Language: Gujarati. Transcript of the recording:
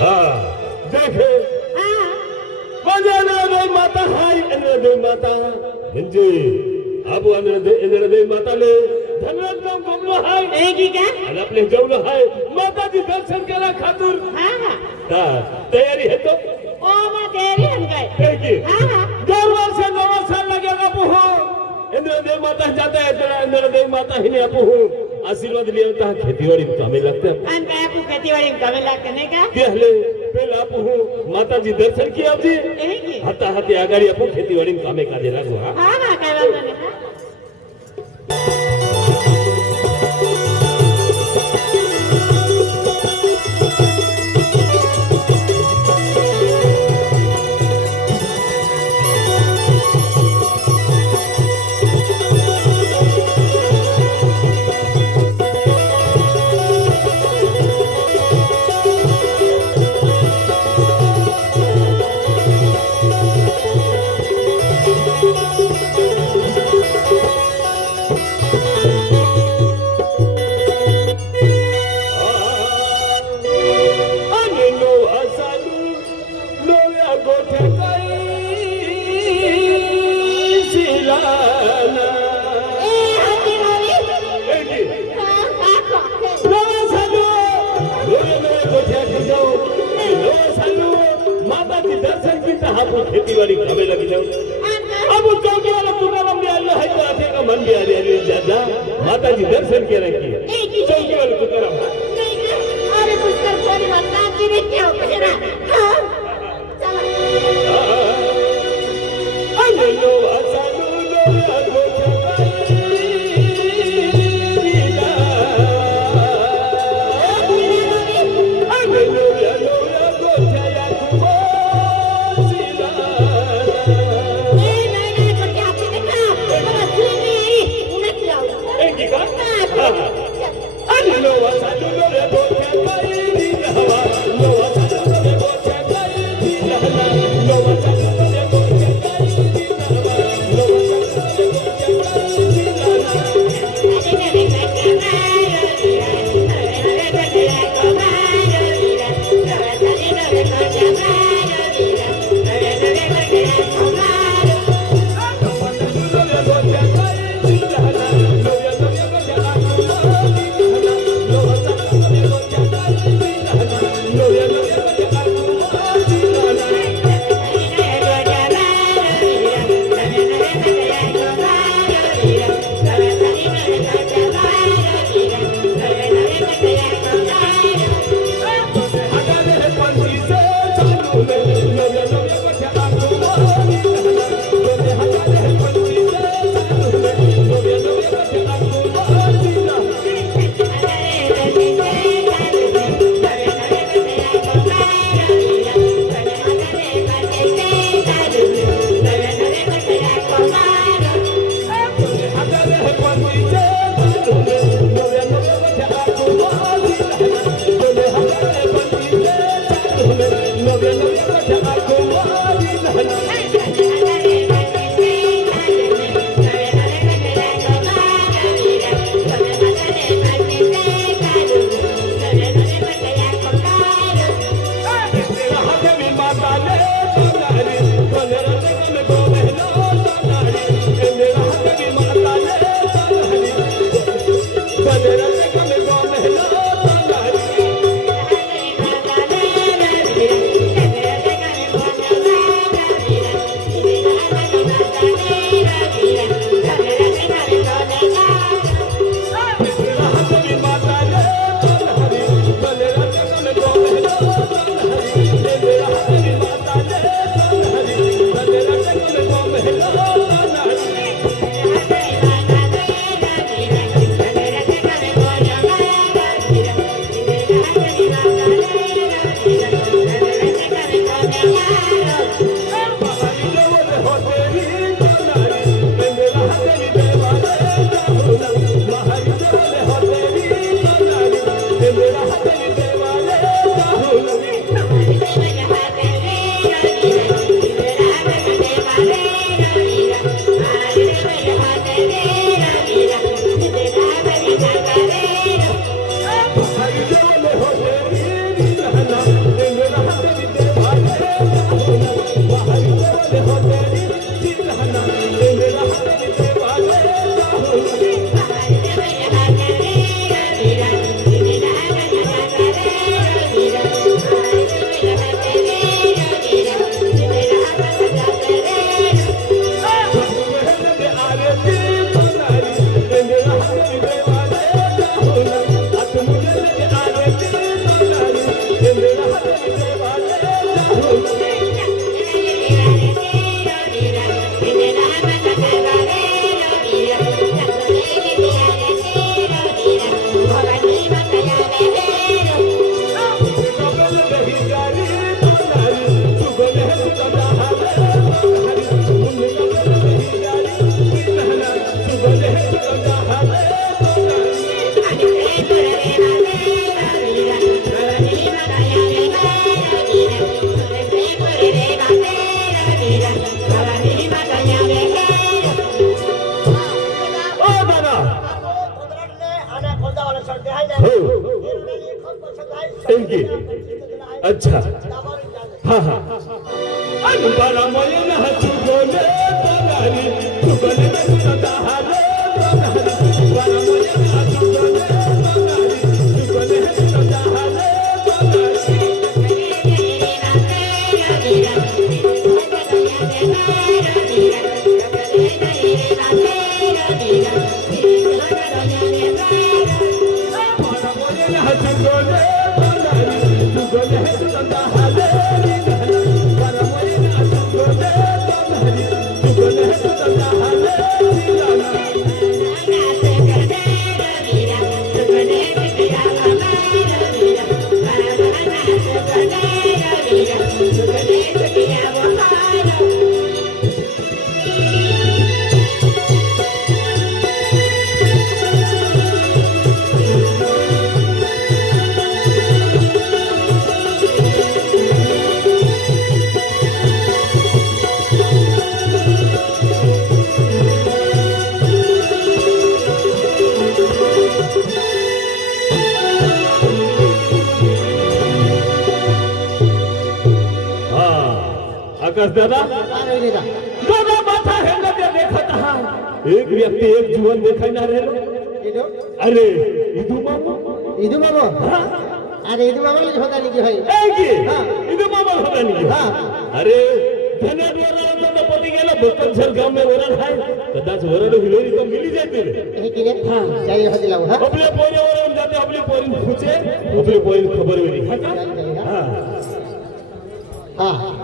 હા. દેખે કોને હૃદય માતા હાય એને હૃદય માતા ધનજી આબુ અને એને હૃદય માતા લે. ધનરત્નમ ગમલો હાય. એ કી કે અને આપણે જવલો હાય. માતાજી દર્શન કરા ખાતુર. આશીર્વાદ લેવતા ખેતીવાડી કામે લાગતા. तिवारी गावेला कने का पहले पहले आप हो माता जी दर्शन किया आप जी हता हते आगाड़ी आप खेती वाड़ी में कामे का दे रहा हां हां काय वाला દર્શન ಕಿಂತ ಹಾಗೂ ખેતીવાડી હવે લગી જાવ અબુ ચોકી વાળા પુનારામ બી આલ્યો હૈ તો આથી કા મન બી આલ્યો જાજા. માતાજી દર્શન કરે Vila não अच्छा बरामयन हसी बोले तलारी तुगल तुला માણસ દાદા. દાદા માથા હેંગતે દેખાતા હા એક વ્યક્તિ એક જીવન દેખાઈ ના રહેલો. અરે ઈદુ મામો ઈદુ મામો હા. અરે ઈદુ મામો ની હોદાની કે હોય. એ કે? હા. ઈદુ મામો હોદાની કે હા. અરે ધના દ્વારા તો પતી ગયેલો બકરસર ગામે વરણ થાય કદાચ વરણ હિલોરી તો મિલી જાય તે એ કે હા જાય હદી લાવ હા. અબલે પોરે વરણ જાતે અબલે પોરી પૂછે. અબલે પોરી ખબર હોય હા. હા.